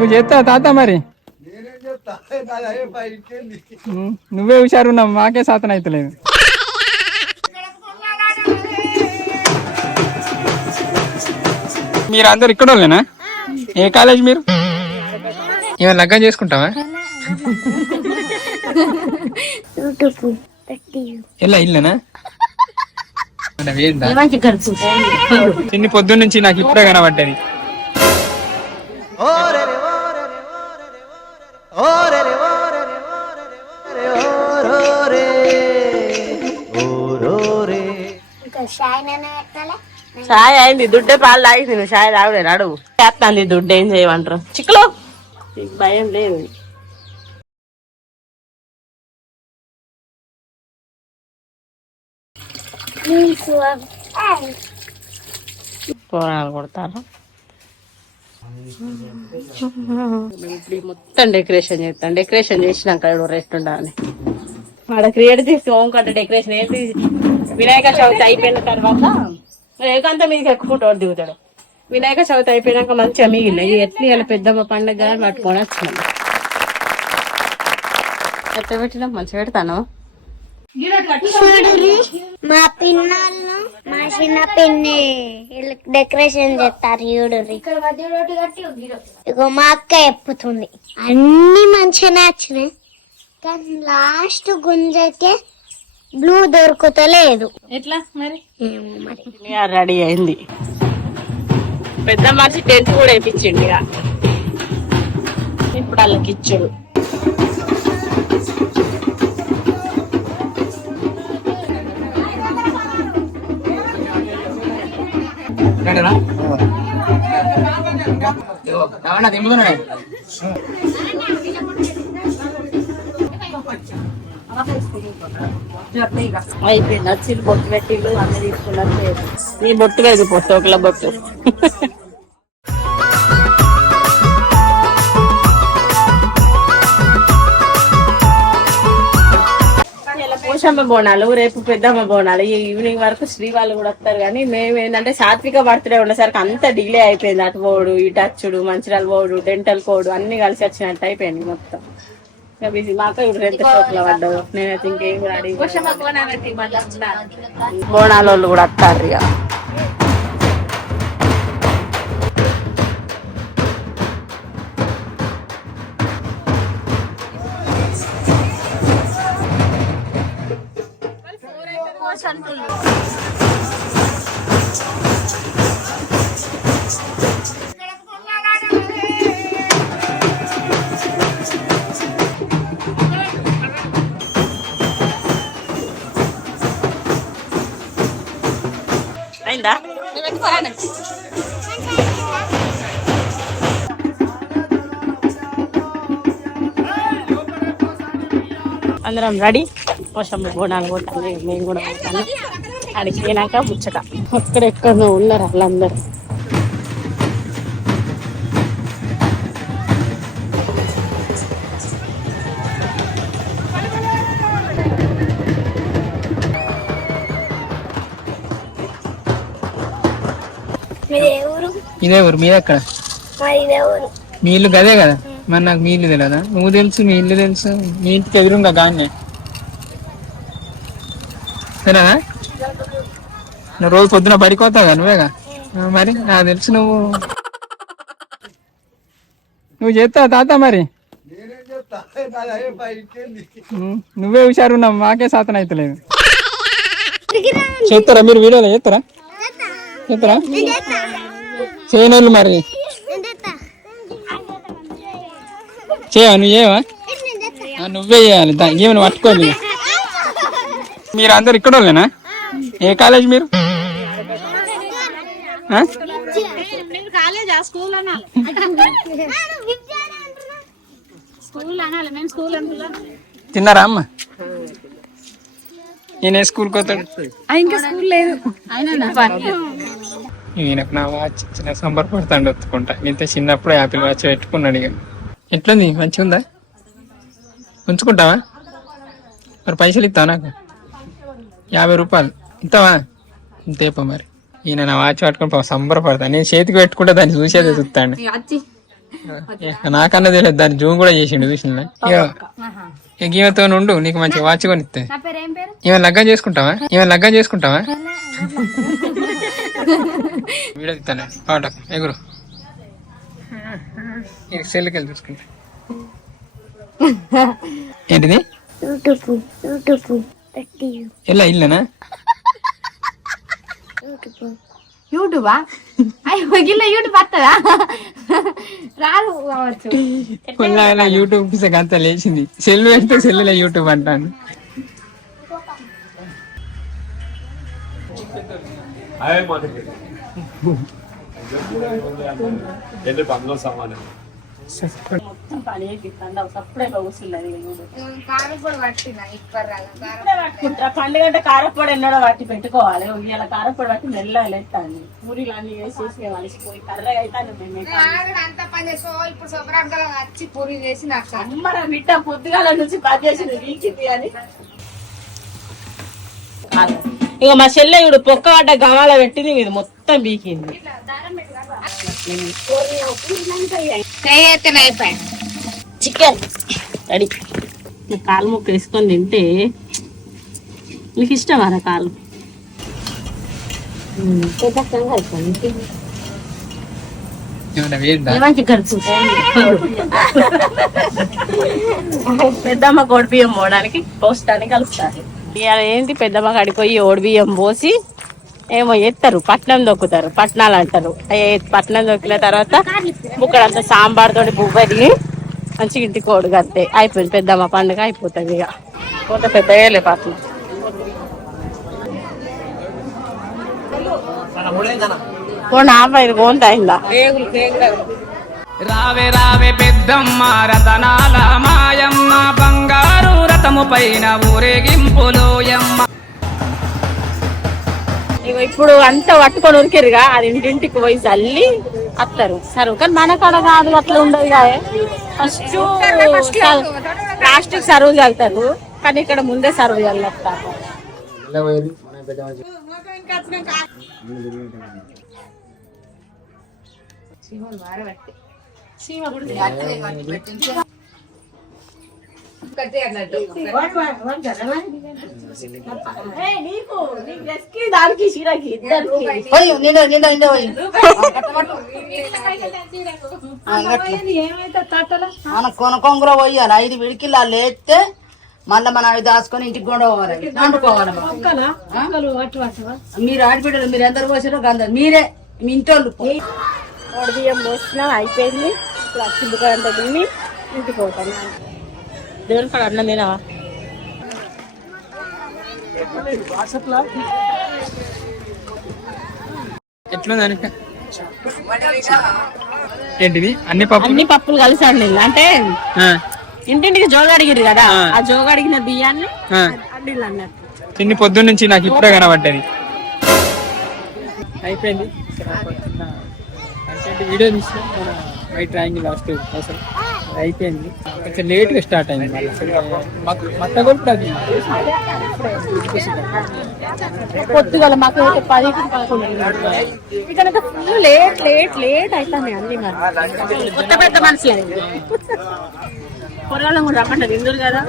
నువ్వు చేస్తావు తాత మరి నువ్వే హుషారున్నావు మాకే సాతన అవుతలేదు. మీరు అందరు ఇక్కడ వాళ్ళేనా? ఏ కాలేజ్ మీరు? ఏమైనా లగ్గం చేసుకుంటావా? ఎలా ఇల్లేనా? చిన్ని పొద్దున్న నుంచి నాకు ఇప్పుడే కనబడ్డది. చాయ్ అయింది, దుడ్డే పాలు తాగింది. నువ్వు చాయ్ తాగుడే రాడు చేస్తాను. దుడ్డు ఏం చేయమంటారు చిక్కులో భయం లేదు. పోరాలు కొడతారు. ఇప్పుడు మొత్తం డెకరేషన్ చేస్తాను. డెకరేషన్ చేసినాక రెస్ట్ ఉండాలని ఆడ క్రియేట్ చేసి ఓంకట్ట డెకరేషన్ ఏంటి. వినాయక చవితి అయిపోయిన తర్వాత ఏకంతా మీదకి ఎక్కువ దిగుతాడు. వినాయక చవితి అయిపోయినాక మంచిగా మిగిలిన ఎట్లా ఇలా పెద్దమ్మ పండుగ పట్టుకొని వచ్చినాం. ఎట్లా పెట్టినా మంచిగా పెడతాను. మా పిన్నలు మా చిన్న పిన్ని డెకరేషన్ చేస్తారు. చూడుర్రి ఇగో మా అక్క చెప్పుతుంది. అన్ని మంచిగానే వచ్చినాయి కానీ లాస్ట్ గుంజకే బ్లూ దొరుకుతలేదు. ఎట్లా మరి? ఏమో మరి. రెడీ అయింది. పెద్ద మనిషి టెంట్ కూడా వేయించిండు. ఇప్పుడు వాళ్ళకి ఇచ్చాడు. అయిపోయింది. వచ్చి బొట్టు పెట్టిళ్ళు అన్నీ తీసుకున్నారు. నీ బొట్టు వేది పొట్టు ఒకళ్ళ బొట్టు. పోషమ్మ బోనాలు, రేపు పెద్దమ్మ బోనాలు. ఈ ఈవినింగ్ వరకు శ్రీ వాళ్ళు కూడా వస్తారు. కానీ మేము ఏంటంటే సాత్విక బర్త్డే ఉండేసరికి అంత డిలే అయిపోయింది. అటు పోడు, ఇటు అచ్చుడు, మంచిరాలు పోడు, డెంటల్ పోడు అన్ని కలిసి వచ్చినట్టు అయిపోయింది మొత్తం. బిజీ. మాకు ఇప్పుడు ఎంత షోకులో పడ్డావు. నేనైతే ఇంకేం రెడీ. బోనాల వాళ్ళు కూడా వస్తారు. ఇక అయిందా? అందరం రెడీ. పోషమ్మ బోనాలు కొట్టాలి. మేము కూడా కొట్టాలి. అడిగి పోయినాక ముచ్చట. అక్కడెక్కడో ఉన్నారు వాళ్ళందరూ. ఇదే ఊరు మీద ఎక్కడ? మీ ఇల్లు గదే కదా. మరి నాకు మీ ఇల్లు తెలియదా? నువ్వు తెలుసు, మీ ఇల్లు తెలుసు. మీ ఇంటికి ఎదురుగా గానే సరేనా? నువ్వు రోజు పొద్దున పడిపోతావుగా నువ్వేగా. మరి నాకు తెలుసు నువ్వు చేస్తావు తాత మరి. నువ్వే హుషారున్నావు మాకే సాతన అవుతలేదు. చేస్తారా మీరు? వీడియోలో చేస్తారా? చేయనోళ్ళు మరి చేయవా? నువ్వు చేయవా? నువ్వే చేయాలి. ఏమైనా పట్టుకోవాలి. మీరు అందరు ఇక్కడ వాళ్ళేనా? ఏ కాలేజ్ మీరు? తిన్నారా అమ్మ? ఈయన స్కూల్కి పోతాడు. ఇంకా స్కూల్ లేదు. ఈయనకు నా వాచ్ చిన్న సంబరపడతాడు ఒత్తుకుంటా. ఇంత చిన్నప్పుడు యాపిల్ వాచ్ పెట్టుకున్నాడు. ఇక ఎట్లుంది? మంచిగా ఉందా? ఉంచుకుంటావా? మరి పైసలు ఇస్తావా? నాకు 50 రూపాయలు ఇస్తావా? ఇంతేపో మరి. ఈయన నా వాచ్ పట్టుకుని సంబరపడతా. నేను చేతికి పెట్టుకుంటే దాన్ని చూసేదే చూస్తాండి. నాకన్నా తెలియదు, దాన్ని జూమ్ కూడా చేసిండు చూసిన. ఇక ఈమెతో నుండు, నీకు మంచి వాచ్ కొనిస్తే. ఈమె లగ్గం చేసుకుంటావా? వీడియో తీస్తాను పాట ఎగురు సెల్కి వెళ్ళి చూసుకుంటా. ఏంటిది? ఎలా ఇల్లనా? యూట్యూబా? అయ్యో యూట్యూబ్ వస్తుందా? రాదు కావచ్చు. యూట్యూబ్ అంతా లేచింది. సెల్ పెడితే సెల్లులో యూట్యూబ్ అంటాను. పండుగ అంటే కారపొడి ఎన్నడో పట్టి పెట్టుకోవాలి. ఇలా కారపొడి పట్టి మెల్లగా లేస్తాను. పూరీలు అన్ని వేసేసి వలిసిపోయి కర్రగా అవుతాను. అమ్మ నా బిడ్డ పొద్దుగాల నుంచి పని చేసింది వీకింది అని. ఇక మా చెల్లె ఇప్పుడు పొక్క పడ్డ గవాల పెట్టింది, ఇది మొత్తం బీకింది. Chicken ready. కాలు ముక్క వేసుకొని తింటే మీకు ఇష్టమా కాలు? పెద్దమ్మ కోడి బియ్యం పోవడానికి పోస్తానికి కలుస్తారు. ఇవాళ ఏంటి, పెద్దమ్మ కాడికి పోయి ఓడి బియ్యం పోసి ఏమో ఎత్తారు, పట్నం దొక్కుతారు, పట్నాలు అంటారు. పట్నం దొక్కిన తర్వాత బుక్కడంతా సాంబార్ తోటి బువ్వది మంచిగా ఇంటికి కోడు కడితే అయిపోయింది. పెద్దమ్మ పండుగ అయిపోతుంది. ఇక కొంత పెద్దగా లే పట్నం. కొంత అయిందా? రావే రావే పెద్దమ్మ రతనాల మాయమ్మ, బంగారు రథము పైన ఊరేగింపులోయమ్మ. ఇప్పుడు అంతా పట్టుకొని ఉరికిరుగా, అది ఇంటింటికి పోయి చల్లి వస్తారు సరువు. కానీ మన కాడ కాదు, అట్లా ఉండదు కదా. ఫస్ట్ ప్లాస్టిక్ సరువు చల్లుతారు, కానీ ఇక్కడ ముందే సరువు చల్లుతారు. కొనకొంగులో పోయాలి. 5 విడికిలా లేస్తే మళ్ళీ మనం అవి దాచుకొని ఇంటికి కూడా పోవాలి, వండుకోవాలి. మీరు ఆడబిడ్డలు మీరు ఎందరు పోసారో అందరు మీరే మీ ఇంటోళ్ళు. ఓడి బియ్యం పోసినా అయిపోయింది. ఇప్పుడు అచ్చిందుకంతా తిని ఇంటికి పోతాను. దేవుని కాడ అన్నం తినవా? ఎట్లుంది? ఏంటిది? అన్ని పప్పులు కలిసాడు నీళ్ళు. అంటే ఇంటింటికి జోగు అడిగిరు కదా, ఆ జోగు అడిగిన బియ్యాన్ని అడ్డీలు అన్నట్టు. చిన్ని పొద్దున్న నుంచి నాకు ఇప్పుడే కనబడ్డది. అయిపోయింది. వీడియో తీసిన వైట్ ట్రయాంగిల్ లాస్ట్ అసలు అయిపోయింది. కొంచెం లేట్ గా స్టార్ట్ అయింది. మత్త కూడా అది పొద్దుగల మాకు 10కి 11 ఇక్కడ లేట్ లేట్ లేట్ అవుతాయి అన్ని. మరి కొత్త పెద్ద మనుషులు పొరగాళ్ళం కూడా రమ్మంటారు ఇందురు కదా.